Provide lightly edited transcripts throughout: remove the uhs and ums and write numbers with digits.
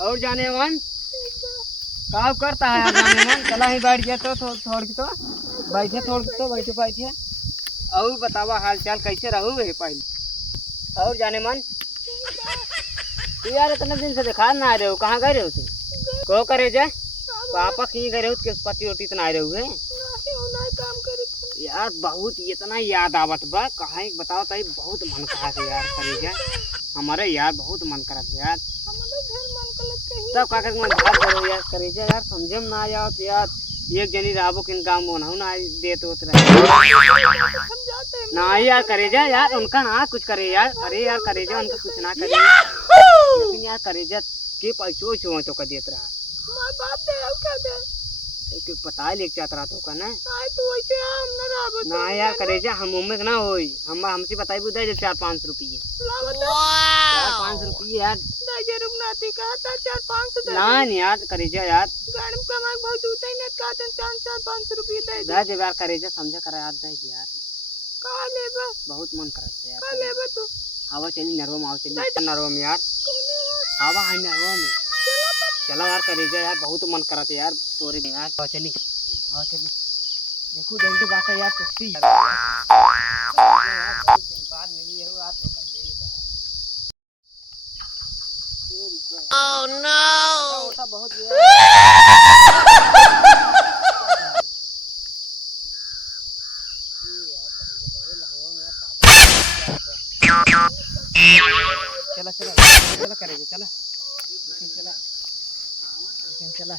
और जाने मन काम करता है यार जाने मन। चला ही बैठ गया तो थोड़ की तो बैठे थोड़ की तो बैठे बैठे। और बतावा हाल चाल कैसे रहू है पहले। और जाने मन तू यार इतने दिन से दिखा ना आ रहे हो, कहाँ गए रहे हो तुम? को करे जा पापा कहीं गए हो कि पति वोटी तो ना आ रहे हुए यार। बहुत इतना याद आवत बा कहाँ बताओ ताई, बहुत मन करा थे यार करे जा हमारे यार, बहुत मन करा था यार। तब काका मन भाग करो यार करे जा यार, समझे में ना आओ तो यार एक जनी राबो किन काम में ना दे तो ना यार करे जा यार, उनका ना कुछ करे यार। अरे यार करे जा उनका कुछ ना करे, लेकिन यार करे जा के पैसों छो तो का देत रहा पता ले चाहत रहा तो का ना ना यार करे जा हम उम्मीद ना होई हम हमसे बताई बुदा 4-5 रुपये 4-5 रुपये यार ना यार करे जा यार दे दे यार करे जा समझा करा यार दे यार बहुत मन करता यार। हवा चली नरवा में, चली नरवा में यार, हवा है नरवा में। चला यार करे जा यार, बहुत मन करता यार तोरे यार। हवा चली देखो जल्दी बात है यार टूटती यार बाद मेरी ये बात रोकन दे। ओह नो बहुत चला चला चला करेंगे चला चला चला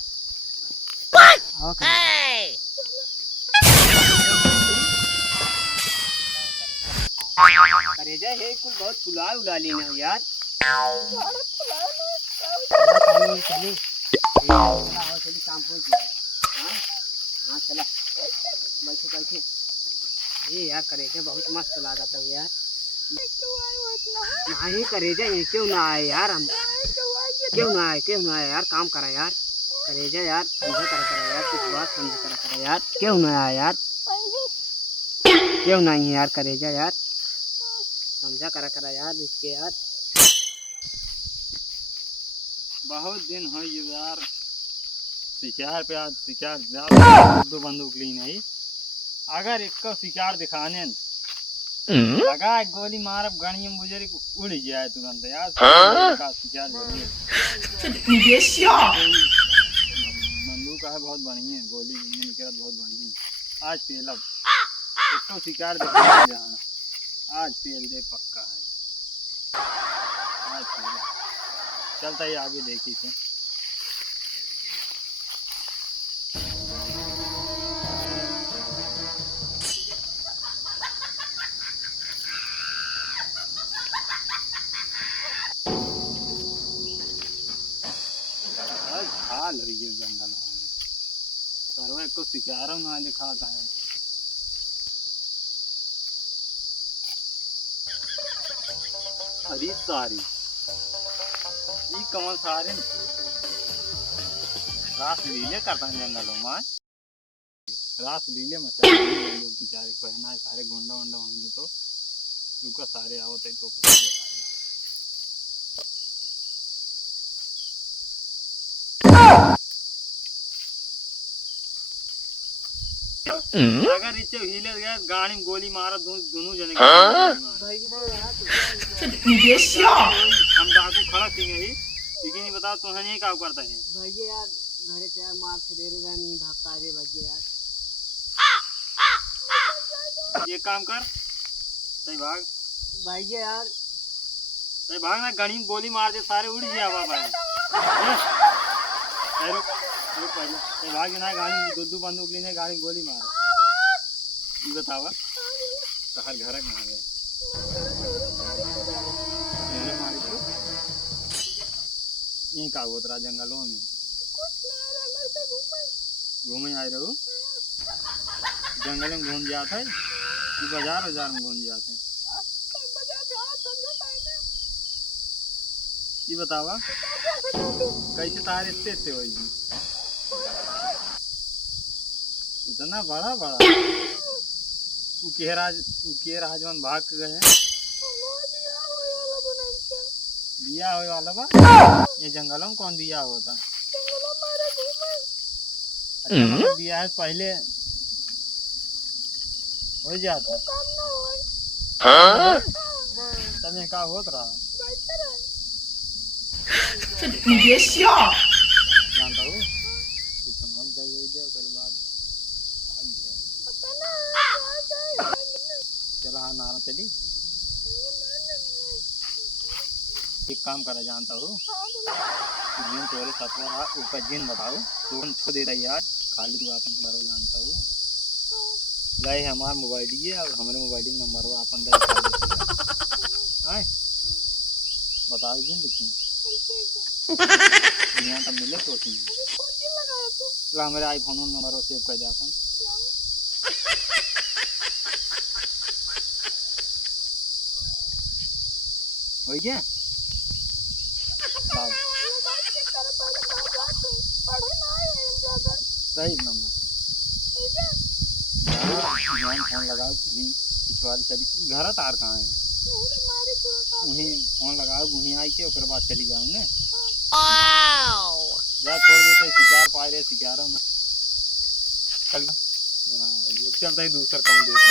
करे जा हे कुल बहुत फुला उला लेना यार। चली चली काम पहुंच गया। हाँ चला बैठे बैठे ये यार करे जा बहुत मस्त लगा था यार। नहीं करे जा क्यों ना आए यार, हम क्यों ना आए यार, काम करा यार करे जा यार, समझा करा यार, कुछ बात समझा करा यार, क्यों ना आया यार, क्यों नहीं है यार करे जा यार, समझा करा यार इसके यार। बहुत दिन हो यार शिकार पे आज शिकार ज्यादा दो बंदूक ली नहीं, अगर एक को शिकार दिखाने लगा एक गोली मारब गणी में बुझरी उड़ जाए तुरंत यार। का शिकार बंदूक है बहुत बढ़िया, गोली निकलत बहुत बढ़िया। आज पेलब एक को शिकार दिखाने जहाँ आज पेल दे पक्का है। आज चलता ही आगे देखी थे। हाल रही है जंगल में सरवे को शिकारों ना दिखाता है। अरे सारी ये कौन सारे रास लीले करता है जंगलों में, रास लीले मचा लोग बेचारे पहना सारे गुंडा वंडा होंगे तो रुका सारे आवत है तो अगर नीचे हिले गया गाड़ी में गोली मारा दोनों जने हम डाकू खड़ा थी लेकिन ये बताओ तुम्हें नहीं क्या करता है भैया यार घरे पे यार मार के दे रहे नहीं भागता रे भैया यार। ये काम कर सही भाग भैया यार सही भाग ना, गणी में गोली मार दे सारे उड़ गया बाबा पहले सही भाग ना, गाड़ी दो बंदूक लेने गाड़ी में गोली मारा ये बतावा तो हर घर कहाँ गए यही का होता रहा जंगलों में घूमे आए रहो जंगल में घूम जाता है बाजार में घूम जाते हैं ये बतावा कैसे तारे से हो इतना बड़ा उके राजवन भाग गए हैं दिया होए वाला बा। ये जंगलों में कौन दिया होता? अच्छा मतलब दिया है पहले हो जाता। तब का होत रहा जानता हूँ कुछ हम गए दे ओकर बाद भाग गया। चला हाँ नारा चली। एक काम करा जानता हूँ जिन तोरे सतवा ऊपर जिन बताओ तो छो दे रही यार खाली तू आप नंबर जानता हूँ लाई हमार मोबाइल है और हमारे मोबाइल नंबर वो अपन दे आए बताओ जिन लेकिन यहाँ तब मिले तो ला हमारे आईफोन नंबर सेव कर दे अपन हो गया सही नंबर फोन लगाओ पिछवाड़ी चली घर तार कहाँ है वहीं फोन लगाओ वहीं आई के ओकर बाद चली जाओ ने जा छोड़ देते शिकार पाए रहे शिकारों में चल हाँ ये चलता ही दूसरा काम देता